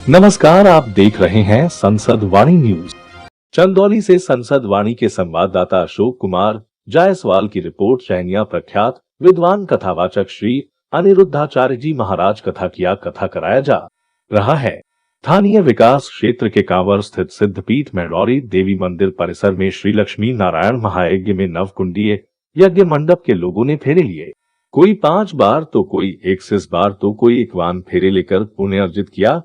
नमस्कार, आप देख रहे हैं संसद वाणी न्यूज। चंदौली से संसद वाणी के संवाददाता अशोक कुमार जायसवाल की रिपोर्ट। चैनिया प्रख्यात विद्वान कथावाचक श्री अनिरुद्धाचार्य जी महाराज कथा किया कथा कराया जा रहा है। स्थानीय विकास क्षेत्र के कांवर स्थित सिद्धपीठ मेडौरी देवी मंदिर परिसर में श्री लक्ष्मी नारायण महायज्ञ में नवकुंडीय यज्ञ मंडप के लोगों ने फेरे लिए। कोई 5 बार तो कोई 1 बार तो कोई 51 फेरे लेकर पुण्य अर्जित किया।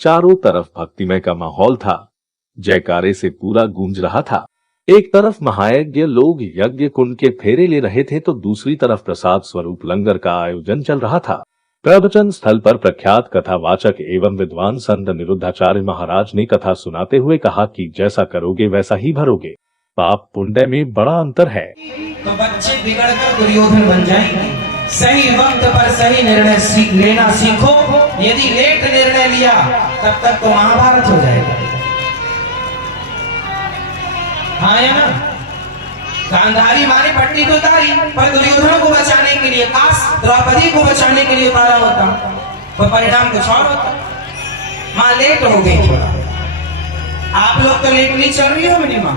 चारों तरफ भक्तिमय का माहौल था, जयकारे से पूरा गूंज रहा था। एक तरफ महायज्ञ लोग यज्ञ कुंड के फेरे ले रहे थे तो दूसरी तरफ प्रसाद स्वरूप लंगर का आयोजन चल रहा था। प्रवचन स्थल पर प्रख्यात कथावाचक एवं विद्वान संत अनिरुद्धाचार्य महाराज ने कथा सुनाते हुए कहा कि जैसा करोगे वैसा ही भरोगे, पाप पुण्य में बड़ा अंतर है। तो बच्चे बिगड़कर दुर्योधन बन जाएंगे। सही वक्त पर सही निर्णय लेना सीखो। यदि लेट निर्णय लिया तब तक तो महाभारत हो जाएगा। हाँ या ना? गांधारी माने पट्टी तो उतारी, पर दुर्योधन को बचाने के लिए, काश द्रौपदी को बचाने के लिए उतारा होता तो परिणाम कुछ और होता। मां लेट हो गई थोड़ा। आप लोग तो लेट नहीं चल रही हो मेरी मां।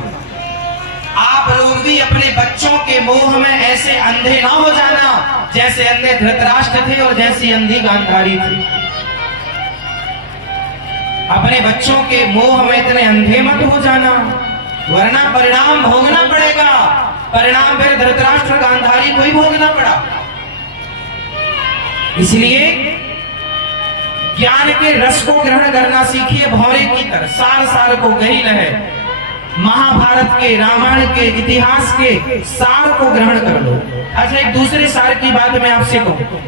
आप लोग भी अपने बच्चों के मोह में ऐसे अंधे ना हो जाना जैसे अंधे धृतराष्ट्र थे और जैसी अंधी गांधारी थी। अपने बच्चों के मोह में इतने अंधे मत हो जाना, वरना परिणाम भोगना पड़ेगा। परिणाम फिर धृतराष्ट्र गांधारी को ही भोगना पड़ा। इसलिए ज्ञान के रस को ग्रहण करना सीखिए। भौरे की तरह सार सार को गही लहे। महाभारत के, रामायण के, इतिहास के सार को ग्रहण कर लो। अच्छा, एक दूसरे सार की बात मैं आपसे कहूं।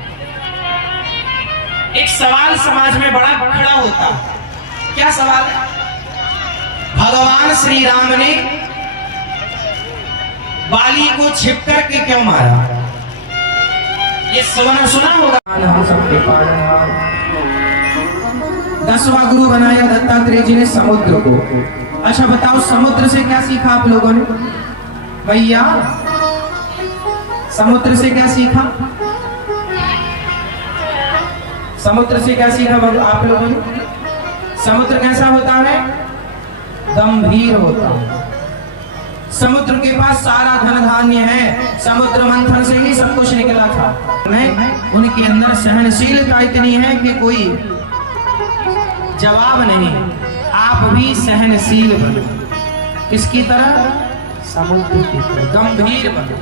एक सवाल समाज में बड़ा खड़ा होता। क्या सवाल है? भगवान श्री राम ने बाली को छिप करके क्यों मारा? ये सुना होगा। 10वां गुरु बनाया दत्तात्रेय जी ने समुद्र को। अच्छा बताओ, समुद्र से क्या सीखा आप लोगों ने? भैया, समुद्र से क्या सीखा? समुद्र से क्या सीखा आप लोगों ने? समुद्र कैसा होता है? गंभीर होता है। समुद्र के पास सारा धन धान्य है। समुद्र मंथन से ही सब कुछ निकला था। उनके अंदर सहनशीलता इतनी है कि कोई जवाब नहीं। आप भी सहनशील बनो। किसकी तरह? समुद्र की तरह गंभीर बनो।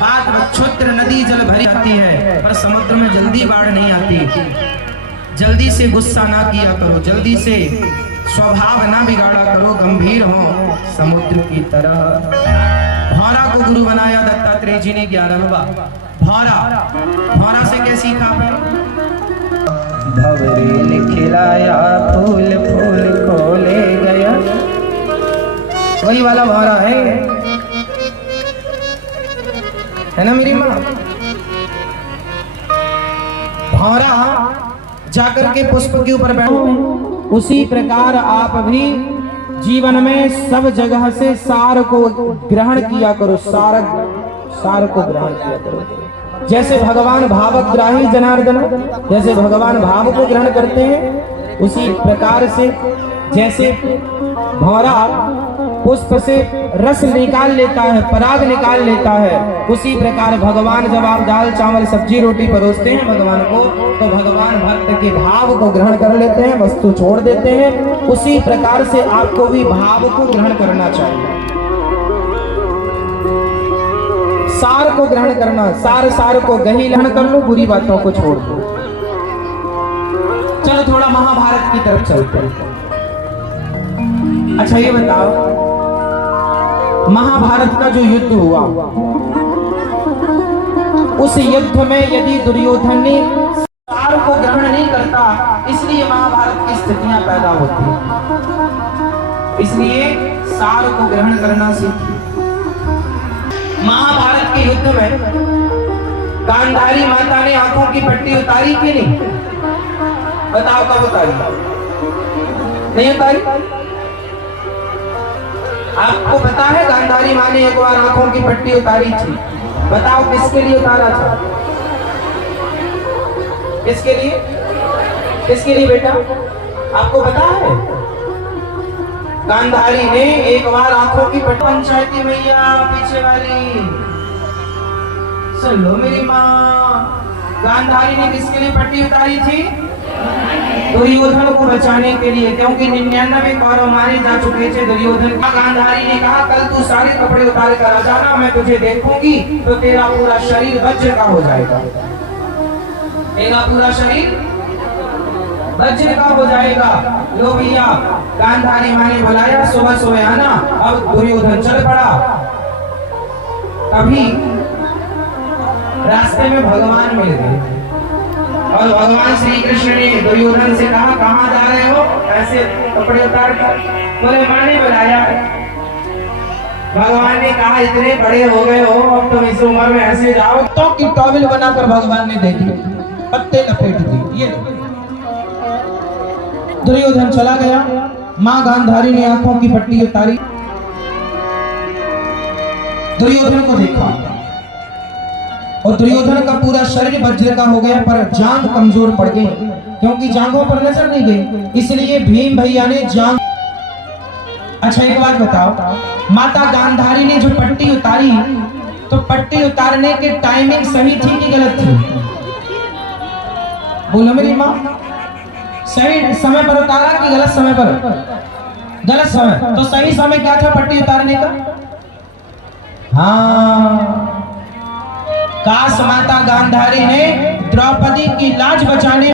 बात क्षुद्र नदी जल भरी आती है, पर समुद्र में जल्दी बाढ़ नहीं आती। जल्दी से गुस्सा ना किया करो, जल्दी से स्वभाव ना बिगाड़ा करो, गंभीर हो समुद्र की तरह। भौरा को गुरु बनाया दत्तात्रेय जी ने 11वां। भौरा से क्या सीखा आपने? भंवरे ने खिलाया फूल, फूल को ले गया। वही वाला भौरा है ना मेरी माँ? भौरा जाकर के पुष्प के ऊपर बैठो। उसी प्रकार आप भी जीवन में सब जगह से सार को ग्रहण किया करो। सार को ग्रहण किया करो। जैसे भगवान भावग्राही जनार्दन, जैसे भगवान भाव को ग्रहण करते हैं, उसी प्रकार से जैसे भौरा पुष्प से रस निकाल लेता है, पराग निकाल लेता है, उसी प्रकार भगवान जब आप दाल चावल सब्जी रोटी परोसते हैं भगवान को, तो भगवान भक्त के भाव को ग्रहण कर लेते हैं, वस्तु छोड़ देते हैं। उसी प्रकार से आपको भी भाव को ग्रहण करना चाहिए। सार को ग्रहण करना, सार को गही ग्रहण कर लो, बुरी बातों को छोड़ दो। चलो थोड़ा महाभारत की तरफ चलते हैं। अच्छा ये बताओ, महाभारत का जो युद्ध हुआ, उस युद्ध में यदि दुर्योधन ने सार को ग्रहण नहीं करता, इसलिए महाभारत की स्थितियां पैदा होती हैं। इसलिए सार को ग्रहण करना सीखिए। महाभारत के युद्ध में गांधारी माता ने आंखों की पट्टी उतारी कि नहीं? बताओ कब उतारी? नहीं उतारी? आपको पता है गांधारी माँ ने एक बार आंखों की पट्टी उतारी थी। बताओ किसके लिए उतारा था? किसके लिए? किसके लिए बेटा? आपको पता है गांधारी ने एक बार आंखों की पट्टी, पंचायती मैया पीछे वाली सुन लो मेरी माँ, गांधारी ने किसके लिए पट्टी उतारी थी? दुर्योधन को बचाने के लिए, क्योंकि 99 कौरव मारे जा चुके थे दुर्योधन। गांधारी ने कहा कल तू सारे कपड़े उतार कर आ जाना, मैं तुझे देखूंगी तो तेरा पूरा शरीर वज्र का हो जाएगा, तेरा पूरा शरीर वज्र का हो जाएगा। लो भैया, गांधारी माँ ने बुलाया, सुबह सुबह आना। अब दुर्योधन चल पड़ा। तभी रास्ते में भगवान मिल गए और भगवान श्री कृष्ण ने दुर्योधन से कहा कहाँ जा रहे हो ऐसे कपड़े उतार कर? बोले माँ ने बुलाया। भगवान ने कहा इतने बड़े हो गए हो, अब तुम इस उम्र में ऐसे जाओ। तो की टॉवेल बनाकर भगवान ने दे दी, पत्ते लपेट दी। ये दुर्योधन चला गया। माँ गांधारी ने आंखों की पट्टी उतारी, दुर्योधन को देखा और दुर्योधन का पूरा शरीर वज्र का हो गया, पर जांघ कमजोर पड़ गई, क्योंकि जांघों पर नजर नहीं गई, इसलिए भीम भैया ने जांघ। अच्छा एक बात बताओ, माता गांधारी ने जो पट्टी उतारी, तो पट्टी उतारने की टाइमिंग सही थी कि गलत थी? बोलो मेरी माँ, सही समय पर उतारा कि गलत समय पर? गलत समय। तो सही समय क्या था पट्टी उतारने का? हाँ, काश माता गांधारी ने द्रौपदी की लाज बचाने